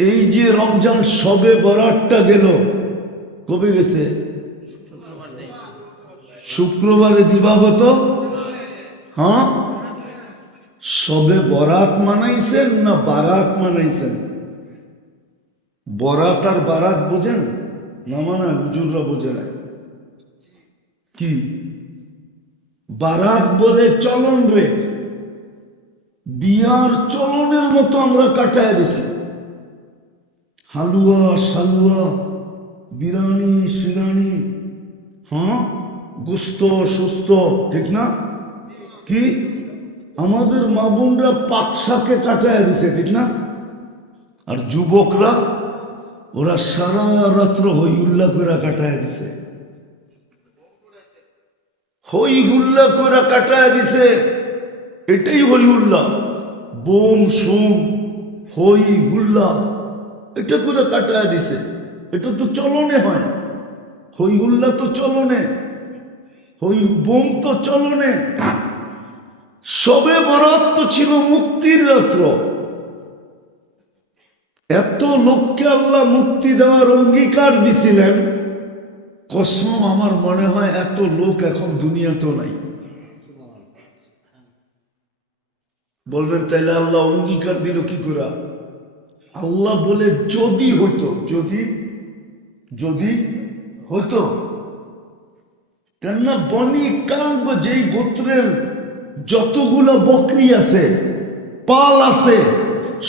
এই যে রমজান সবে বরাতটা গেল, কবে গেছে? শুক্রবারে দিবাগত হ্যাঁ? সবে বরাত মানাইছেন না বারাত মানাইছেন? বরাত আর বারাত বোঝেন না মানা হুজুররা বোঝে না। কি? বারাত বলে চলন রে। বিয়ার চলনের মতো আমরা কাটায় দিছি। হালুয়া সালুয়া বিরানি সিরানি হ্যাঁ? গুস্ত সুস্থ ঠিক না? কি? আমাদের মা বোনরা পাকশাকে কাটায় দিছে, ঠিক না? আর যুবকরা, ওরা সারা রাত্র হই উল্লাহ করে কাটায় দিছে। হই হুল্লা করে কাটায় দিছে, এটাই হই হুল্লা বোম সোম হই হুল্লা এটা করে কাটায় দিছে। এটা তো চলনে হয়। হই হুল্লা তো চলনে। হই বোম তো চলনে। সবে বরাত তো ছিল মুক্তির রাত্র। এত লোককে আল্লাহ মুক্তি দেওয়ার অঙ্গীকার দিছিলেন। কসম আমার মনে হয় এত লোক এখন দুনিয়াতেও নাই। বলবেন, তাইলে আল্লাহ অঙ্গীকার দিল কি করে আল্লাহ বলে যদি হইতো, যদি যদি হতো কেননা বনি কাল্ব যেই গোত্রের যতগুলো বকরি আছে, পাল আছে,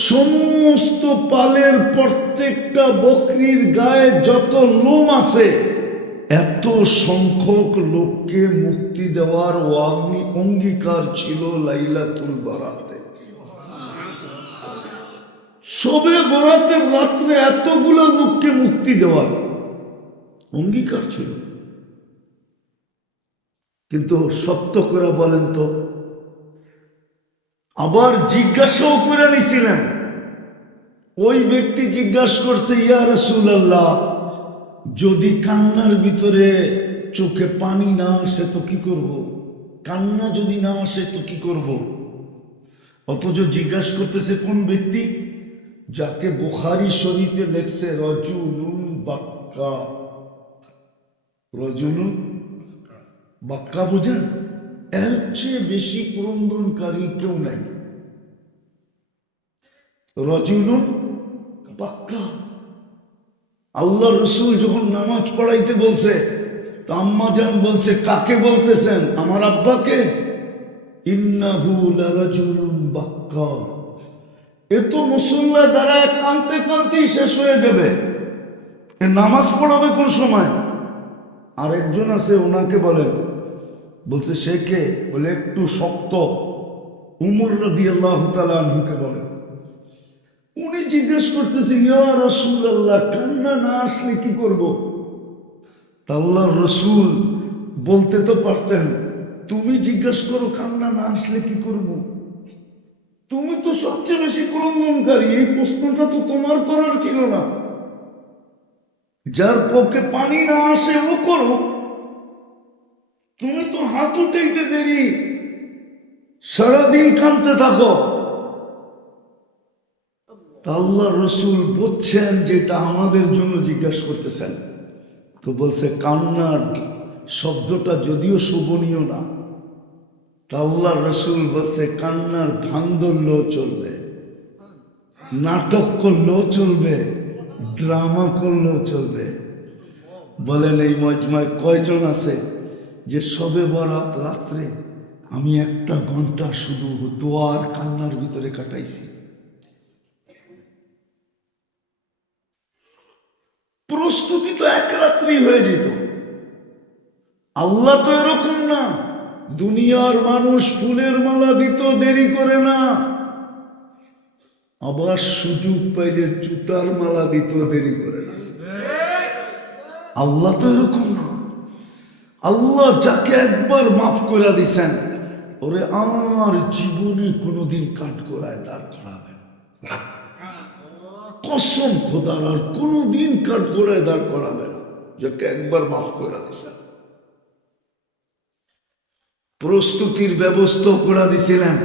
সমস্ত পালের প্রত্যেকটা বকরির গায়ে যত লোম আছে, এত সংখ্যক লোককে মুক্তি দেওয়ার অঙ্গীকার ছিল লাইলাতুল বারাতে সবে বরাতের রাত্রে এতগুলো লোককে মুক্তি দেওয়ার অঙ্গীকার ছিল কিন্তু সত্য করে বলেন তো, আবার জিজ্ঞাসাও করে নিছিলেন ওই ব্যক্তি জিজ্ঞাসা করছে, ইয়া রাসূলুল্লাহ, যদি কান্নার ভিতরে চোখে পানি না আসে তো কি করব। কান্না যদি না আসে তো কি করব। অথচ জিজ্ঞাসা করতেছে, কোন ব্যক্তি যাকে বুখারি শরীফে লেখছে রজুলুন বাক্কা। রজুলুন বাক্কা বুঝেন? এর চেয়ে বেশি ক্রন্দনকারী কেউ নাই। রজুলুন বাক্কা। আল্লাহ রসুল যখন নামাজ পড়াইতে বলছে তো আম্মা যান বলছে, কাকে বলতেছেন? আমার আব্বাকে। ইন্নাহু লারাজুলুন বাক্কা। এ তো দ্বারা কানতে কানতেই শেষ হয়ে যাবে। এ নামাজ পড়াবে কোন সময়? আর একজন আছে, ওনাকে বলেন। বলছে, সে কে? বলে, একটু শক্ত। উমর রদি আল্লাহ তালুকে বলেন। উনি জিজ্ঞেস করতেছে ইয়া রসুল আল্লাহ কান্না না আসলে কি করব? আল্লাহ রসুল বলতে তো পারতেন। তুমি জিজ্ঞেস করো, কান্না না আসলে কি করব? তুমি তো সবচেয়ে বেশি ক্রন্দনকারী এই প্রশ্নটা তো তোমার করার ছিল না। যার পক্ষে পানি না আসে, ও করো তুমি তো হাত উঠাইতে দেরি। সারাদিন কানতে থাকো। আল্লাহ রসুল বুঝছেন যেটা আমাদের জন্য জিজ্ঞাসা করতেছেন। তো বলছে, কান্নার শব্দটা যদিও শোভনীয় না তা আল্লাহ রসুল বলছে, কান্নার ভান ধরলেও চলবে, নাটক করলেও চলবে, ড্রামা করলেও চলবে। বলেন এই মজমায় কয়জন আছে যে সবে বরাত রাত্রে আমি একটা ঘণ্টা শুধু দোয়ার কান্নার ভিতরে কাটাইছি। প্রস্তুতি তো এক রাত্রি হয়ে যেত। আল্লাহ তো এরকম না। দুনিয়ার মানুষ ফুলের মালা দিত, দেরি করে না। আবার সুযোগ পাইলে জুতার মালা দিত, দেরি করে না। আল্লাহ তো এরকম না। আল্লাহ যাকে একবার মাফ করে দিছেন, ওরে আমার জীবনে কোনোদিন কাঠ করায় দাঁড় করাবে। কসম খোদার, আর কোনোদিন কাঠ করায় দাঁড় করাবে না, যাকে একবার মাফ করে দিছেন। প্রস্তুতির ব্যবস্থা করে দিছিলেন।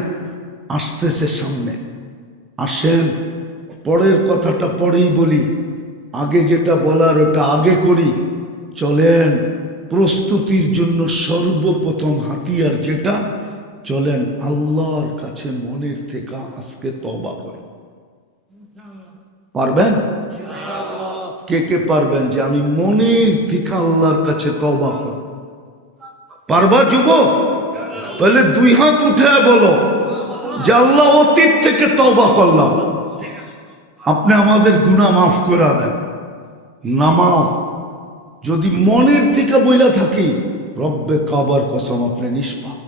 আসতেছে সামনে। আসেন, পরের কথাটা পরেই বলি। আগে যেটা বলার ওটা আগে করি। চলেন, প্রস্তুতির জন্য সর্বপ্রথম হাতিয়ার যেটা, চলেন আল্লাহর কাছে মনের থেকে আজকে তবা করো। পারবেন? কে কে পারবেন যে আমি মনের থেকে আল্লাহর কাছে তবা করো পারবা যুব তাহলে দুই হাত উঠে বলো যে আল্লাহ অতীত থেকে তবা করলাম। আপনি আমাদের গুণা মাফ করে দেন। নামাও যদি মনের থেকে বইলা থাকি, রব্বে কাবার কসম আপনি নিষ্পাপ।